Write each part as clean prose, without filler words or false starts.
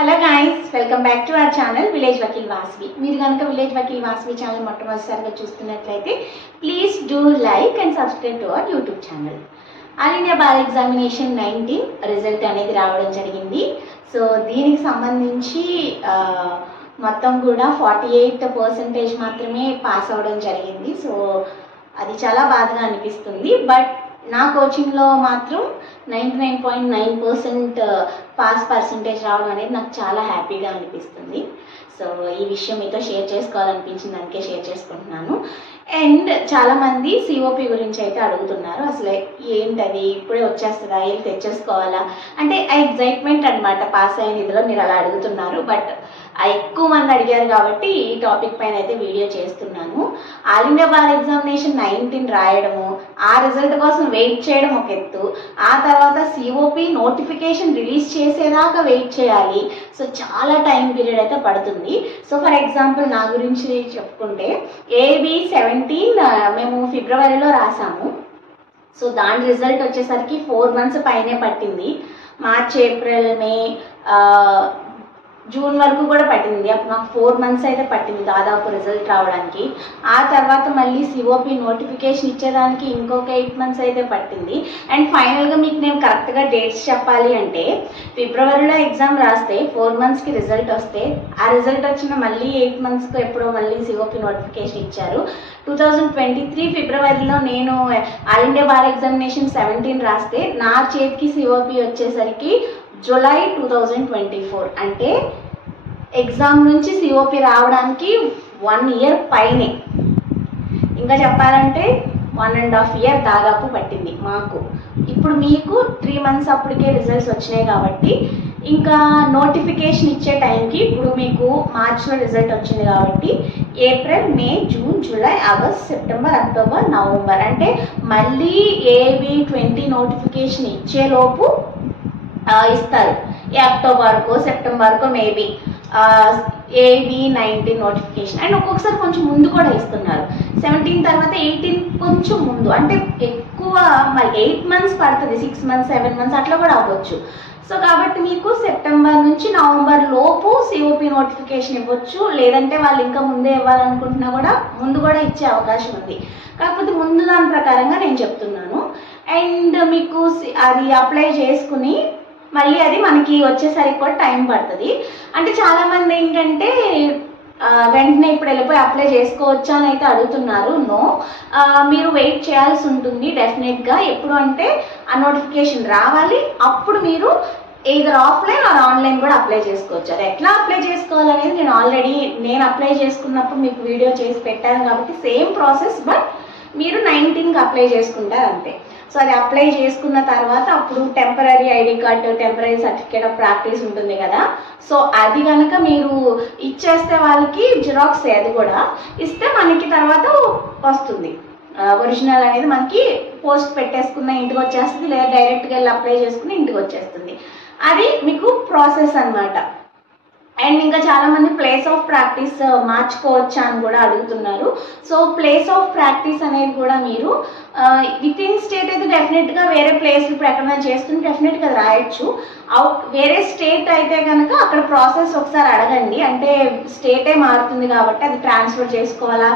Hello guys, welcome back to our channel village Vakeel Vasavi. మీరు కనుక village Vakeel Vasavi channel మొట్టమొదటిసారిగా చూస్తున్నట్లయితే please do like and subscribe to our YouTube channel. All India bar examination 19 result అనేది రావడం జరిగింది. So దీనికి సంబంధించి మొత్తం కూడా 48% మాత్రమే పాస్ అవ్వడం జరిగింది. సో అది చాలా బాధగా అనిపిస్తుంది. బట్ నా కోచింగ్లో మాత్రం 99.9% పాస్ పర్సంటేజ్ రావడం అనేది నాకు చాలా హ్యాపీగా అనిపిస్తుంది. సో ఈ విషయం మీతో షేర్ చేసుకోవాలనిపించింది, అందుకే షేర్ చేసుకుంటున్నాను. అండ్ చాలామంది సిఓపి గురించి అయితే అడుగుతున్నారు. అసలు ఏంటది, ఇప్పుడే వచ్చేస్తుందా, వెళ్ళి తెచ్చేసుకోవాలా అంటే ఆ ఎగ్జైట్మెంట్ అనమాట పాస్ అయిన ఇదిలో మీరు అలా అడుగుతున్నారు. బట్ ఎక్కువ మంది అడిగారు కాబట్టి ఈ టాపిక్ పైన అయితే వీడియో చేస్తున్నాను. ఆల్ ఇండియా బార్ ఎగ్జామినేషన్ 19 రాయడము, ఆ రిజల్ట్ కోసం వెయిట్ చేయడం ఒక ఎత్తు, ఆ తర్వాత సిఓపి నోటిఫికేషన్ రిలీజ్ చేసేదాకా వెయిట్ చేయాలి. సో చాలా టైం పీరియడ్ అయితే పడుతుంది. సో ఫర్ ఎగ్జాంపుల్ నా గురించి చెప్పుకుంటే ఏబి 17 మేము ఫిబ్రవరిలో రాసాము. సో దాని రిజల్ట్ వచ్చేసరికి 4 months పైనే పట్టింది. మార్చ్, ఏప్రిల్, మే, జూన్ వరకు కూడా పట్టింది. అప్పుడు నాకు 4 months అయితే పట్టింది దాదాపు రిజల్ట్ రావడానికి. ఆ తర్వాత మళ్ళీ సిఓపి నోటిఫికేషన్ ఇచ్చేదానికి ఇంకొక 8 months అయితే పట్టింది. అండ్ ఫైనల్గా మీకు నేను కరెక్ట్గా డేట్స్ చెప్పాలి అంటే ఫిబ్రవరిలో ఎగ్జామ్ రాస్తే 4 monthsకి రిజల్ట్ వస్తే ఆ రిజల్ట్ వచ్చిన మళ్ళీ 8 monthsకు ఎప్పుడో మళ్ళీ సిఓపి నోటిఫికేషన్ ఇచ్చారు. 2023 ఫిబ్రవరిలో నేను ఆల్ ఇండియా బార్ ఎగ్జామినేషన్ 17 రాస్తే నా చేతికి సిఓపి వచ్చేసరికి జూలై 2024. అంటే ఎగ్జామ్ నుంచి సిఓపి రావడానికి 1 year పైనే, ఇంకా చెప్పాలంటే 1.5 year దాదాపు పట్టింది మాకు. ఇప్పుడు మీకు 3 months అప్పటికే రిజల్ట్స్ వచ్చినాయి కాబట్టి ఇంకా నోటిఫికేషన్ ఇచ్చే టైంకి ఇప్పుడు మీకు మార్చ్లో రిజల్ట్ వచ్చింది కాబట్టి April, May, June, July, August, September, October, November అంటే మళ్ళీ ఏబి 20 నోటిఫికేషన్ ఇచ్చేలోపు ఇస్తారు. అక్టోబర్కో సెప్టెంబర్కో మేబీ ఏబి 19 నోటిఫికేషన్. అండ్ ఒక్కొక్కసారి కొంచెం ముందు కూడా ఇస్తున్నారు. 17 తర్వాత 18 కొంచెం ముందు, అంటే ఎక్కువ మరి 8 months పడుతుంది, 6 months 7 months అట్లా కూడా అవ్వచ్చు. సో కాబట్టి మీకు సెప్టెంబర్ నుంచి నవంబర్ లోపు సిఓపి నోటిఫికేషన్ ఇవ్వచ్చు. లేదంటే వాళ్ళు ఇంకా ముందే ఇవ్వాలనుకుంటున్నా కూడా ముందు కూడా ఇచ్చే అవకాశం ఉంది. కాకపోతే ముందు దాని ప్రకారంగా నేను చెప్తున్నాను. అండ్ మీకు అది అప్లై చేసుకుని మళ్ళీ అది మనకి వచ్చేసరికి కూడా టైం పడుతుంది. అంటే చాలామంది ఏంటంటే వెంటనే ఇప్పుడు వెళ్ళిపోయి అప్లై చేసుకోవచ్చా అని అయితే అడుగుతున్నారు. నో, మీరు వెయిట్ చేయాల్సి ఉంటుంది డెఫినెట్గా. ఎప్పుడు అంటే ఆ నోటిఫికేషన్ రావాలి, అప్పుడు మీరు either ఆఫ్లైన్ ఆర్ ఆన్లైన్ కూడా అప్లై చేసుకోవచ్చు. అది ఎట్లా అప్లై చేసుకోవాలనేది నేను ఆల్రెడీ అప్లై చేసుకున్నప్పుడు మీకు వీడియో చేసి పెట్టాను కాబట్టి సేమ్ ప్రాసెస్. బట్ మీరు 19కి అప్లై చేసుకుంటారు అంతే. సో అది అప్లై చేసుకున్న తర్వాత అప్పుడు temporary ID card, temporary certificate of practice ఉంటుంది కదా. సో అది కనుక మీరు ఇచ్చేస్తే వాళ్ళకి జిరాక్స్ అది కూడా ఇస్తే మనకి తర్వాత వస్తుంది. ఒరిజినల్ అనేది మనకి పోస్ట్ పెట్టేసుకున్న ఇంటికి వచ్చేస్తుంది, లేదా డైరెక్ట్గా వెళ్ళి అప్లై చేసుకుని ఇంటికి వచ్చేస్తుంది. అది మీకు ప్రాసెస్ అన్నమాట. అండ్ ఇంకా చాలామంది ప్లేస్ ఆఫ్ ప్రాక్టీస్ మార్చుకోవచ్చా అని కూడా అడుగుతున్నారు. సో ప్లేస్ ఆఫ్ ప్రాక్టీస్ అనేది కూడా మీరు విత్ ఇన్ స్టేట్ అయితే డెఫినెట్గా వేరే ప్లేస్ ఇప్పుడు ఎక్కడైనా చేస్తుంటే డెఫినెట్గా రాయొచ్చు. వేరే స్టేట్ అయితే కనుక అక్కడ ప్రాసెస్ ఒకసారి అడగండి. అంటే స్టేటే మారుతుంది కాబట్టి అది ట్రాన్స్ఫర్ చేసుకోవాలా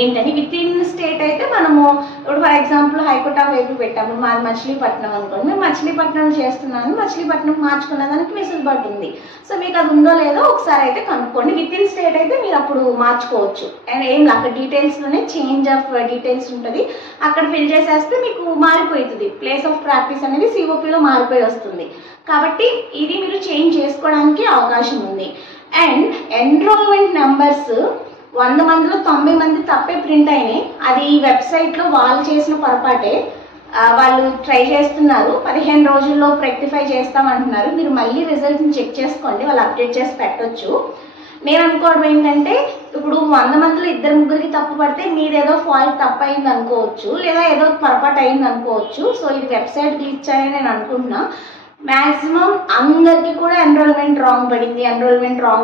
ఏంటని. విత్ ఇన్ స్టేట్ అయితే మనము ఇప్పుడు for example high court of AP పెట్టాము, మాది మచిలీపట్నం అనుకోండి, మేము మచిలీపట్నం చేస్తున్నాను, మచిలీపట్నం మార్చుకునే దానికి వెసులుబాటు ఉంది. సో మీకు అది ఉందో లేదో ఒకసారి అయితే కనుక్కోండి. విత్ ఇన్ స్టేట్ అయితే మీరు అప్పుడు మార్చుకోవచ్చు. అండ్ ఏం అక్కడ డీటెయిల్స్లోనే చేంజ్ ఆఫ్ డీటెయిల్స్ ఉంటుంది, అక్కడ ఫిల్ చేసేస్తే మీకు మారిపోతుంది. ప్లేస్ ఆఫ్ ప్రాక్టీస్ అనేది సిఓపిలో మారిపోయి వస్తుంది. కాబట్టి ఇది మీరు చేంజ్ చేసుకోవడానికి అవకాశం ఉంది. అండ్ ఎన్రోల్మెంట్ నెంబర్స్ 100 మందిలో 90 మంది తప్పే ప్రింట్ అయినాయి. అది ఈ వెబ్సైట్లో వాళ్ళు చేసిన పొరపాటే. వాళ్ళు ట్రై చేస్తున్నారు, 15 రోజుల్లో రెక్టిఫై చేస్తామంటున్నారు. మీరు మళ్ళీ రిజల్ట్ని చెక్ చేసుకోండి, వాళ్ళు అప్డేట్ చేసి పెట్టొచ్చు. నేను అనుకోవడం ఏంటంటే ఇప్పుడు 100 మందిలో 2-3కి తప్పు పడితే మీదేదో ఫాల్ట్ తప్పు అయింది అనుకోవచ్చు, లేదా ఏదో పొరపాటు అయింది అనుకోవచ్చు. సో ఇది వెబ్సైట్ గ్లిచ్ అని నేను అనుకుంటున్నా. మ్యాక్సిమం అందరికీ కూడా ఎన్రోల్మెంట్ రాంగ్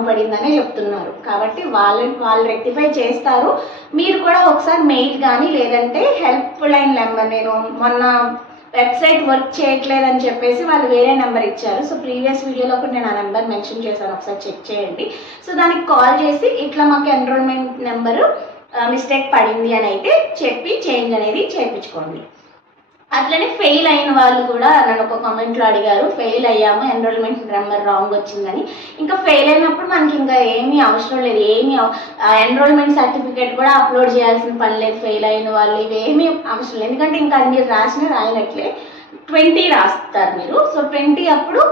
పడింది అనే చెప్తున్నారు. కాబట్టి వాళ్ళు రెక్టిఫై చేస్తారు. మీరు కూడా ఒకసారి మెయిల్ కానీ లేదంటే హెల్ప్ లైన్ నెంబర్, నేను మొన్న వెబ్సైట్ వర్క్ చేయట్లేదని చెప్పేసి వాళ్ళు వేరే నెంబర్ ఇచ్చారు. సో ప్రీవియస్ వీడియోలో కూడా నేను ఆ నెంబర్ మెన్షన్ చేశాను, ఒకసారి చెక్ చేయండి. సో దానికి కాల్ చేసి ఇట్లా మాకు ఎన్రోల్మెంట్ నెంబరు మిస్టేక్ పడింది అని అయితే చెప్పి చేంజ్ అనేది చేయించుకోండి. అట్లనే ఫెయిల్ అయిన వాళ్ళు కూడా నన్ను ఒక కామెంట్లో అడిగారు, ఫెయిల్ అయ్యాము ఎన్రోల్మెంట్ నెంబర్ రాంగ్ వచ్చిందని. ఇంకా ఫెయిల్ అయినప్పుడు మనకి ఇంకా ఏమీ అవసరం లేదు, ఎన్రోల్మెంట్ సర్టిఫికేట్ కూడా అప్లోడ్ చేయాల్సిన పని లేదు. ఫెయిల్ అయిన వాళ్ళు ఇవేమీ అవసరం లేదు, ఎందుకంటే ఇంకా అది మీరు రాయినట్లే 20 రాస్తారు మీరు. సో 20 అప్పుడు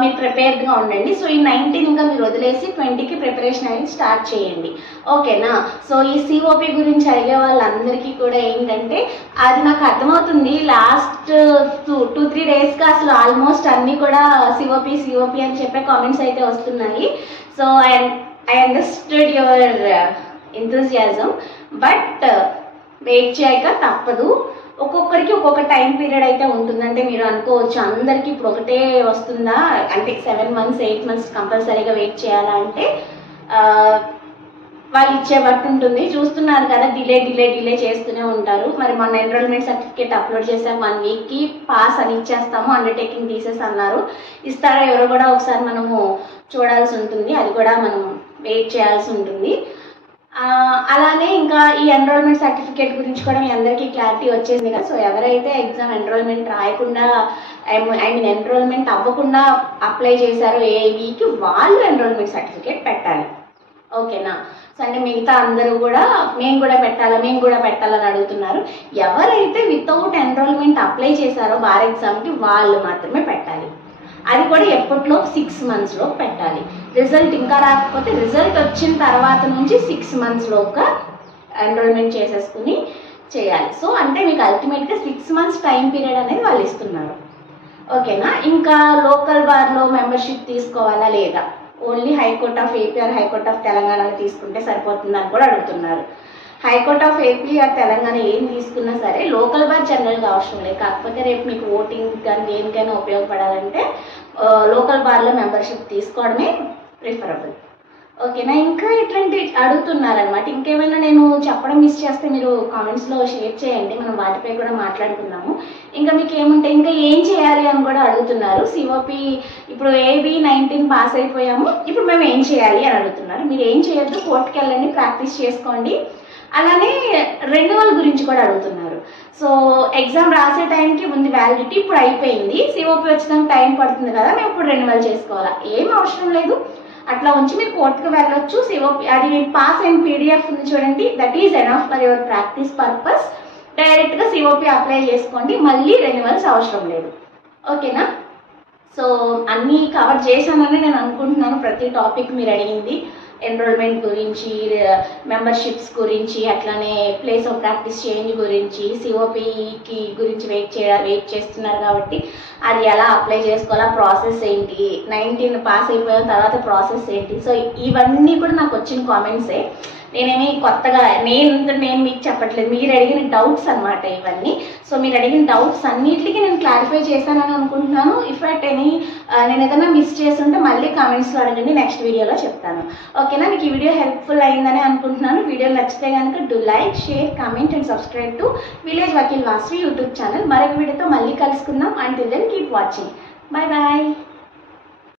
మీరు ప్రిపేర్డ్గా ఉండండి. సో ఈ 19 ఇంకా మీరు వదిలేసి 20కి ప్రిపరేషన్ అనేది స్టార్ట్ చేయండి, ఓకేనా. సో ఈ సిఓపి గురించి అడిగే వాళ్ళందరికీ కూడా ఏంటంటే అది నాకు అర్థమవుతుంది, లాస్ట్ 2-3 డేస్గా అసలు ఆల్మోస్ట్ అన్నీ కూడా సిఓపి అని చెప్పే కామెంట్స్ అయితే వస్తున్నాయి. So I understood your enthusiasm, but wait చేయక తప్పదు. ఒక్కొక్కరికి ఒక్కొక్క టైం పీరియడ్ అయితే ఉంటుంది. అంటే మీరు అనుకోవచ్చు అందరికీ ఇప్పుడు ఒకటే వస్తుందా, అంటే 7 months 8 months కంపల్సరీగా వెయిట్ చేయాలా అంటే వాళ్ళు ఇచ్చే బట్టి ఉంటుంది. చూస్తున్నారు కదా, డిలే చేస్తూనే ఉంటారు. మరి మన ఎన్రోల్మెంట్ సర్టిఫికేట్ అప్లోడ్ చేసాం 1 weekకి పాస్ అని ఇచ్చేస్తాము, అండర్టేకింగ్ తీసేసి అన్నారు. ఇస్తారా ఎవరో కూడా ఒకసారి మనము చూడాల్సి ఉంటుంది, అది కూడా మనం వెయిట్ చేయాల్సి ఉంటుంది. అలానే ఇంకా ఈ ఎన్రోల్మెంట్ సర్టిఫికేట్ గురించి కూడా మీ అందరికీ క్లారిటీ వచ్చేసింది కదా. సో ఎవరైతే ఎగ్జామ్ ఎన్రోల్మెంట్ రాయకుండా ఎన్రోల్మెంట్ అవ్వకుండా అప్లై చేశారో ఏఈకి వాళ్ళు ఎన్రోల్మెంట్ సర్టిఫికేట్ పెట్టాలి, ఓకేనా. సో అంటే మిగతా అందరూ కూడా మేము కూడా పెట్టాలని అడుగుతున్నారు. ఎవరైతే వితౌట్ ఎన్రోల్మెంట్ అప్లై చేశారో బార్ ఎగ్జామ్కి వాళ్ళు మాత్రమే పెట్టాలి. అది కూడా ఎప్పట్లో 6 monthsలో పెట్టాలి. రిజల్ట్ ఇంకా రాకపోతే రిజల్ట్ వచ్చిన తర్వాత నుంచి 6 monthsలోగా ఎన్రోల్మెంట్ చేసేసుకుని చేయాలి. సో అంటే మీకు అల్టిమేట్గా 6 months టైం పీరియడ్ అనేది వాళ్ళు ఇస్తున్నారు, ఓకేనా. ఇంకా లోకల్ బార్లో మెంబర్షిప్ తీసుకోవాలా లేదా, only high court of AP or high court of తెలంగాణలో తీసుకుంటే సరిపోతుందని కూడా అడుగుతున్నారు. High court of AP or Telangana ఏం తీసుకున్నా సరే లోకల్ బార్ జనరల్గా అవసరం లేదు. కాకపోతే రేపు మీకు ఓటింగ్ కానీ దేనికైనా ఉపయోగపడాలంటే లోకల్ బార్లో మెంబర్షిప్ తీసుకోవడమే ప్రిఫరబుల్, ఓకేనా. ఇంకా ఇట్లాంటివి అడుగుతున్నారనమాట. ఇంకేమైనా నేను చెప్పడం మిస్ చేస్తే మీరు కామెంట్స్లో షేర్ చేయండి, మనం వాటిపై కూడా మాట్లాడుకుందాము. ఇంకా మీకు ఏముంటాయి, ఇంకా ఏం చేయాలి అని కూడా అడుగుతున్నారు. సిఓపి ఇప్పుడు ఏబీ 19 పాస్ అయిపోయాము, ఇప్పుడు మేము ఏం చేయాలి అని అడుగుతున్నారు. మీరు ఏం చేయొద్దు, కోర్టుకి వెళ్ళండి, ప్రాక్టీస్ చేసుకోండి. అలానే రెన్యువల్ గురించి కూడా అడుగుతున్నారు. సో ఎగ్జామ్ రాసే టైంకి ఉంది వ్యాలిడిటీ, ఇప్పుడు అయిపోయింది, సిఓపి వచ్చిన టైం పడుతుంది కదా, మేము ఇప్పుడు రెన్యువల్ చేసుకోవాలా, ఏం అవసరం లేదు. అట్లా ఉంచి మీరు కోర్టుకు వెళ్ళొచ్చు. సిఓపి అది మీకు పాస్ అయిన పీడిఎఫ్ ఉంది చూడండి, that is enough for your practice purpose. డైరెక్ట్గా సిఓపి అప్లై చేసుకోండి, మళ్ళీ రెన్యువల్స్ అవసరం లేదు, ఓకేనా. సో అన్నీ కవర్ చేశానని నేను అనుకుంటున్నాను. ప్రతి టాపిక్ మీరు అడిగింది, ఎన్రోల్మెంట్ గురించి, మెంబర్షిప్స్ గురించి, అట్లానే ప్లేస్ ఆఫ్ ప్రాక్టీస్ చేంజ్ గురించి, సిఓపికి గురించి వెయిట్ చేస్తున్నారు కాబట్టి అది ఎలా అప్లై చేసుకోవాలా, ప్రాసెస్ ఏంటి, 19 పాస్ అయిపోయిన తర్వాత ప్రాసెస్ ఏంటి. సో ఇవన్నీ కూడా నాకు వచ్చిన కామెంట్సే, నేనేమి కొత్తగా నేను మీకు చెప్పట్లేదు, మీరు అడిగిన డౌట్స్ అనమాట ఇవన్నీ. సో మీరు అడిగిన డౌట్స్ అన్నిటికీ నేను క్లారిఫై చేశానని అనుకుంటున్నాను. ఇఫ్ అట్ ఎనీ నేను ఏదైనా మిస్ చేస్తుంటే మళ్ళీ కామెంట్స్లో అడగండి, నెక్స్ట్ వీడియోలో చెప్తాను, ఓకేనా. మీకు ఈ వీడియో హెల్ప్ఫుల్ అయిందని అనుకుంటున్నాను. వీడియో నచ్చితే కనుక do like, share, comment and subscribe to village Vakeel Vasavi YouTube channel. మరొక వీడియోతో మళ్ళీ కలుసుకుందాం. Until then keep watching. Bye bye.